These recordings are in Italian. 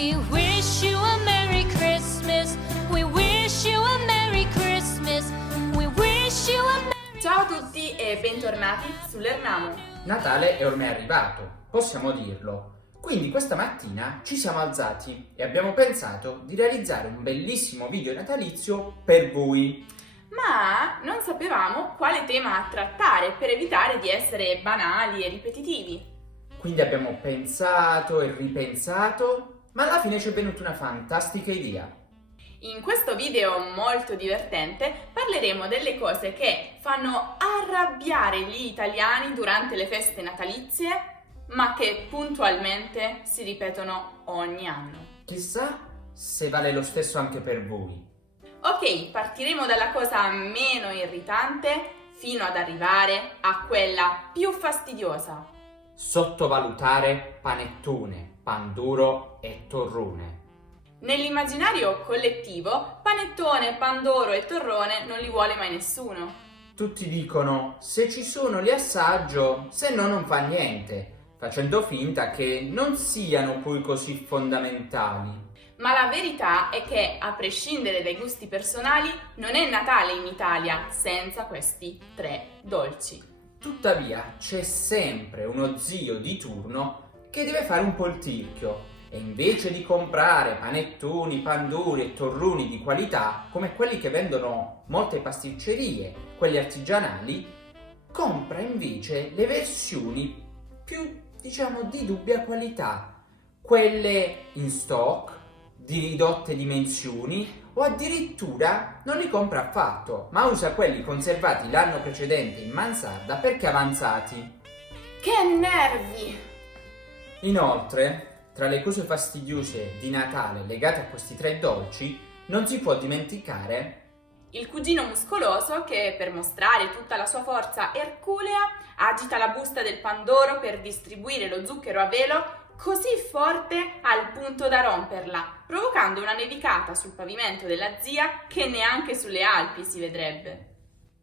We wish you a Merry Christmas. We wish you a Merry Christmas. We wish you a Merry... Ciao a tutti e bentornati sull'Ernamo. Natale è ormai arrivato, possiamo dirlo. Quindi questa mattina ci siamo alzati e abbiamo pensato di realizzare un bellissimo video natalizio per voi. Ma non sapevamo quale tema trattare per evitare di essere banali e ripetitivi. Quindi abbiamo pensato e ripensato, ma alla fine ci è venuta una fantastica idea. In questo video molto divertente parleremo delle cose che fanno arrabbiare gli italiani durante le feste natalizie, ma che puntualmente si ripetono ogni anno. Chissà se vale lo stesso anche per voi. Ok, partiremo dalla cosa meno irritante fino ad arrivare a quella più fastidiosa. Sottovalutare panettone, panduro e torrone. Nell'immaginario collettivo, panettone, pandoro e torrone non li vuole mai nessuno. Tutti dicono, se ci sono li assaggio, se no non fa niente, facendo finta che non siano poi così fondamentali. Ma la verità è che, a prescindere dai gusti personali, non è Natale in Italia senza questi tre dolci. Tuttavia c'è sempre uno zio di turno che deve fare un po' il tirchio e invece di comprare panettoni, panduri e torroni di qualità come quelli che vendono molte pasticcerie, quelli artigianali, compra invece le versioni più, di dubbia qualità, quelle in stock, di ridotte dimensioni o addirittura non li compra affatto, ma usa quelli conservati l'anno precedente in mansarda perché avanzati. Che nervi! Inoltre, tra le cose fastidiose di Natale legate a questi tre dolci, non si può dimenticare il cugino muscoloso che, per mostrare tutta la sua forza erculea, agita la busta del pandoro per distribuire lo zucchero a velo così forte al punto da romperla, provocando una nevicata sul pavimento della zia che neanche sulle Alpi si vedrebbe.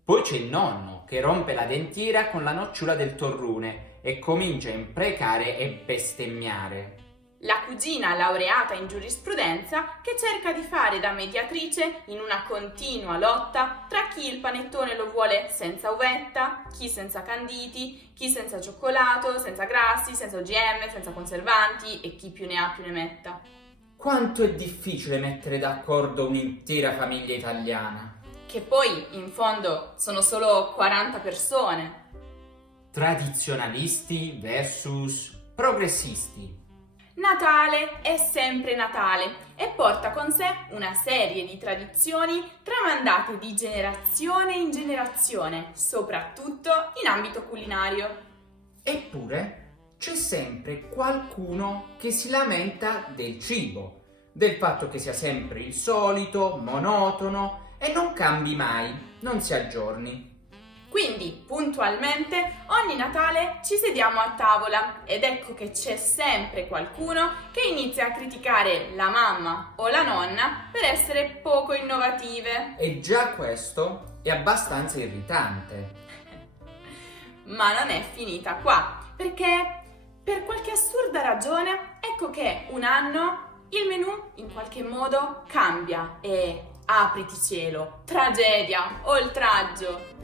Poi c'è il nonno che rompe la dentiera con la nocciula del torrone e comincia a imprecare e bestemmiare. La cugina laureata in giurisprudenza che cerca di fare da mediatrice in una continua lotta tra chi il panettone lo vuole senza uvetta, chi senza canditi, chi senza cioccolato, senza grassi, senza OGM, senza conservanti e chi più ne ha più ne metta. Quanto è difficile mettere d'accordo un'intera famiglia italiana. Che poi, in fondo, sono solo 40 persone. Tradizionalisti versus progressisti. Natale è sempre Natale e porta con sé una serie di tradizioni tramandate di generazione in generazione, soprattutto in ambito culinario. Eppure c'è sempre qualcuno che si lamenta del cibo, del fatto che sia sempre il solito, monotono e non cambi mai, non si aggiorni. Quindi, puntualmente, ogni Natale ci sediamo a tavola ed ecco che c'è sempre qualcuno che inizia a criticare la mamma o la nonna per essere poco innovative. E già questo è abbastanza irritante. Ma non è finita qua, perché per qualche assurda ragione, ecco che un anno il menù in qualche modo cambia e, apriti cielo, tragedia, oltraggio.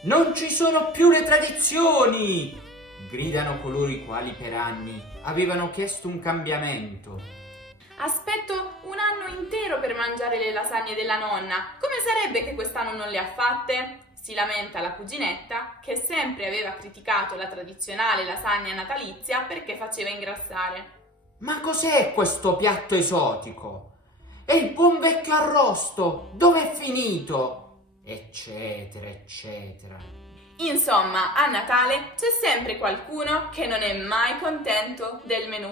Non ci sono più le tradizioni! Gridano coloro i quali per anni avevano chiesto un cambiamento. Aspetto un anno intero per mangiare le lasagne della nonna. Come sarebbe che quest'anno non le ha fatte? Si lamenta la cuginetta che sempre aveva criticato la tradizionale lasagna natalizia perché faceva ingrassare. Ma cos'è questo piatto esotico? E il buon vecchio arrosto, dove è finito? Eccetera, eccetera. Insomma, a Natale c'è sempre qualcuno che non è mai contento del menù.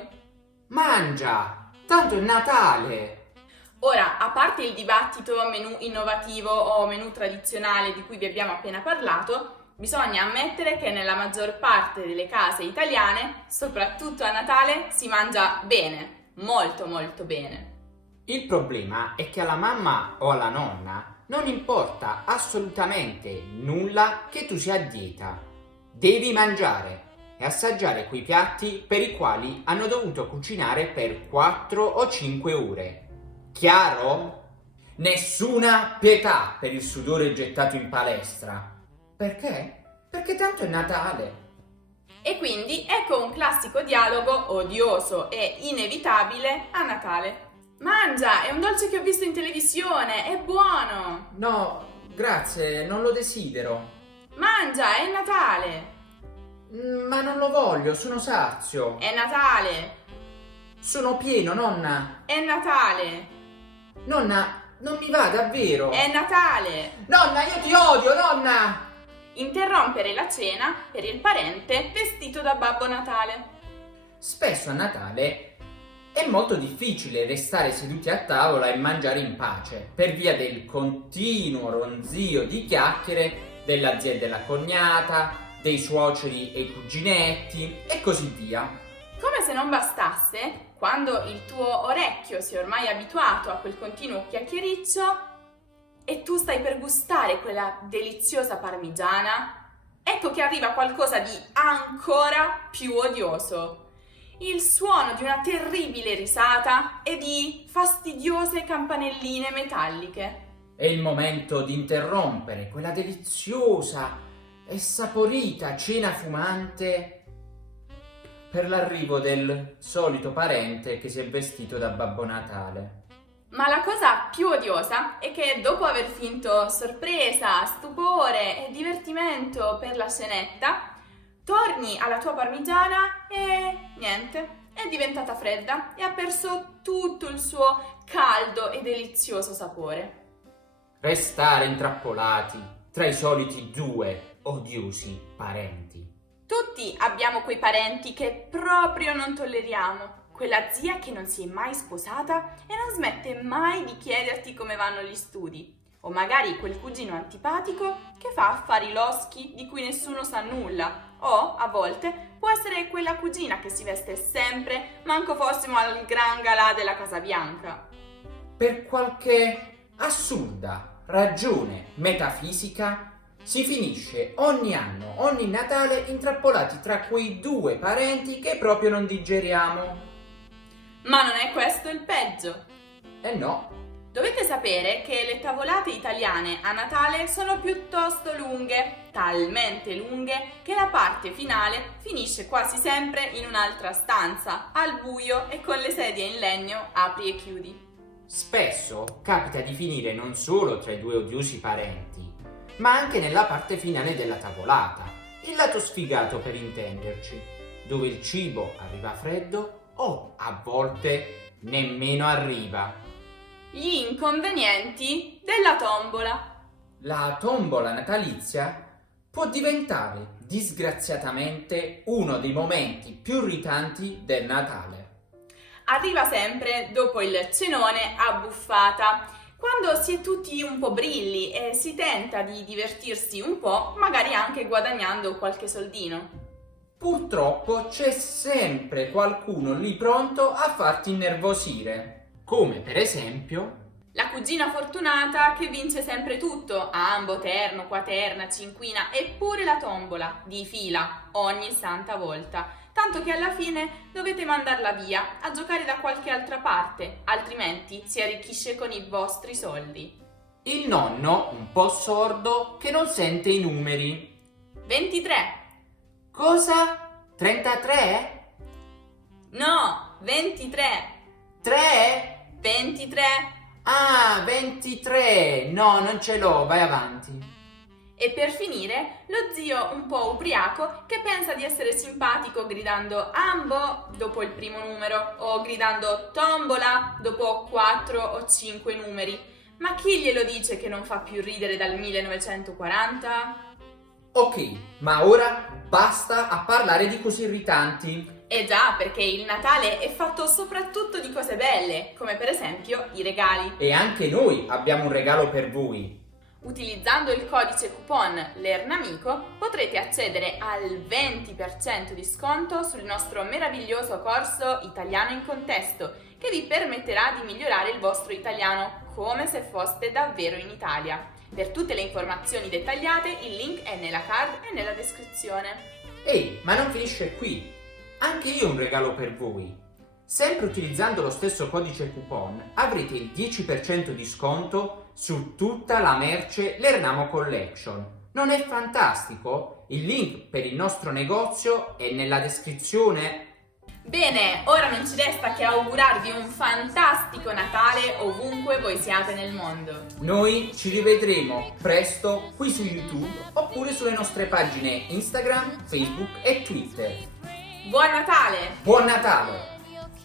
Mangia! Tanto è Natale! Ora, a parte il dibattito menù innovativo o menù tradizionale di cui vi abbiamo appena parlato, bisogna ammettere che nella maggior parte delle case italiane, soprattutto a Natale, si mangia bene, molto molto bene. Il problema è che alla mamma o alla nonna non importa assolutamente nulla che tu sia a dieta. Devi mangiare. e assaggiare quei piatti per i quali hanno dovuto cucinare per 4 o 5 ore. Chiaro? Nessuna pietà per il sudore gettato in palestra. Perché? Perché tanto è Natale. E quindi ecco un classico dialogo odioso e inevitabile a Natale. Mangia, è un dolce che ho visto in televisione, è buono! No, grazie, non lo desidero. Mangia, è Natale! Ma non lo voglio, sono sazio. È Natale! Sono pieno, nonna. È Natale! Nonna, non mi va davvero. È Natale! Nonna, io ti odio, nonna! Interrompere la cena per il parente vestito da Babbo Natale. Spesso a Natale è molto difficile restare seduti a tavola e mangiare in pace per via del continuo ronzio di chiacchiere della zia e della cognata, dei suoceri e i cuginetti e così via. Come se non bastasse, quando il tuo orecchio si è ormai abituato a quel continuo chiacchiericcio e tu stai per gustare quella deliziosa parmigiana, ecco che arriva qualcosa di ancora più odioso. Il suono di una terribile risata e di fastidiose campanelline metalliche. È il momento di interrompere quella deliziosa e saporita cena fumante per l'arrivo del solito parente che si è vestito da Babbo Natale. Ma la cosa più odiosa è che dopo aver finto sorpresa, stupore e divertimento per la scenetta, torni alla tua parmigiana e niente, è diventata fredda e ha perso tutto il suo caldo e delizioso sapore. Restare intrappolati tra i soliti due odiosi parenti. Tutti abbiamo quei parenti che proprio non tolleriamo. Quella zia che non si è mai sposata e non smette mai di chiederti come vanno gli studi. O magari quel cugino antipatico che fa affari loschi di cui nessuno sa nulla. O, a volte, può essere quella cugina che si veste sempre, manco fossimo al gran galà della Casa Bianca. Per qualche assurda ragione metafisica si finisce ogni anno, ogni Natale intrappolati tra quei due parenti che proprio non digeriamo. Ma non è questo il peggio. No. Dovete sapere che le tavolate italiane a Natale sono piuttosto lunghe, talmente lunghe che la parte finale finisce quasi sempre in un'altra stanza, al buio e con le sedie in legno apri e chiudi. Spesso capita di finire non solo tra i due odiosi parenti, ma anche nella parte finale della tavolata, il lato sfigato per intenderci, dove il cibo arriva freddo o a volte nemmeno arriva. Gli inconvenienti della tombola. La tombola natalizia può diventare disgraziatamente uno dei momenti più irritanti del Natale. Arriva sempre dopo il cenone a buffata, quando si è tutti un po' brilli e si tenta di divertirsi un po', magari anche guadagnando qualche soldino. Purtroppo c'è sempre qualcuno lì pronto a farti innervosire, come per esempio La cugina fortunata che vince sempre tutto, ambo, terno, quaterna, cinquina e pure la tombola, di fila, ogni santa volta, tanto che alla fine dovete mandarla via a giocare da qualche altra parte, altrimenti si arricchisce con i vostri soldi. il nonno un po' sordo che non sente i numeri. 23. Cosa? 33? No, 23. 3? 23. Ah, 23! No, non ce l'ho, vai avanti. E per finire, lo zio un po' ubriaco che pensa di essere simpatico gridando ambo dopo il primo numero o gridando tombola dopo 4 o 5 numeri. Ma chi glielo dice che non fa più ridere dal 1940? Ok, ma ora basta a parlare di cose irritanti. Eh già, perché il Natale è fatto soprattutto di cose belle, come per esempio i regali. E anche noi abbiamo un regalo per voi. Utilizzando il codice coupon LERNAMICO potrete accedere al 20% di sconto sul nostro meraviglioso corso Italiano in contesto, che vi permetterà di migliorare il vostro italiano come se foste davvero in Italia. Per tutte le informazioni dettagliate il link è nella card e nella descrizione. Ehi, ma non finisce qui! Anche io ho un regalo per voi! Sempre utilizzando lo stesso codice coupon avrete il 10% di sconto su tutta la merce Lernamo Collection. Non è fantastico? Il link per il nostro negozio è nella descrizione. Bene, ora non ci resta che augurarvi un fantastico Natale ovunque voi siate nel mondo. Noi ci rivedremo presto qui su YouTube oppure sulle nostre pagine Instagram, Facebook e Twitter. Buon Natale! Buon Natale!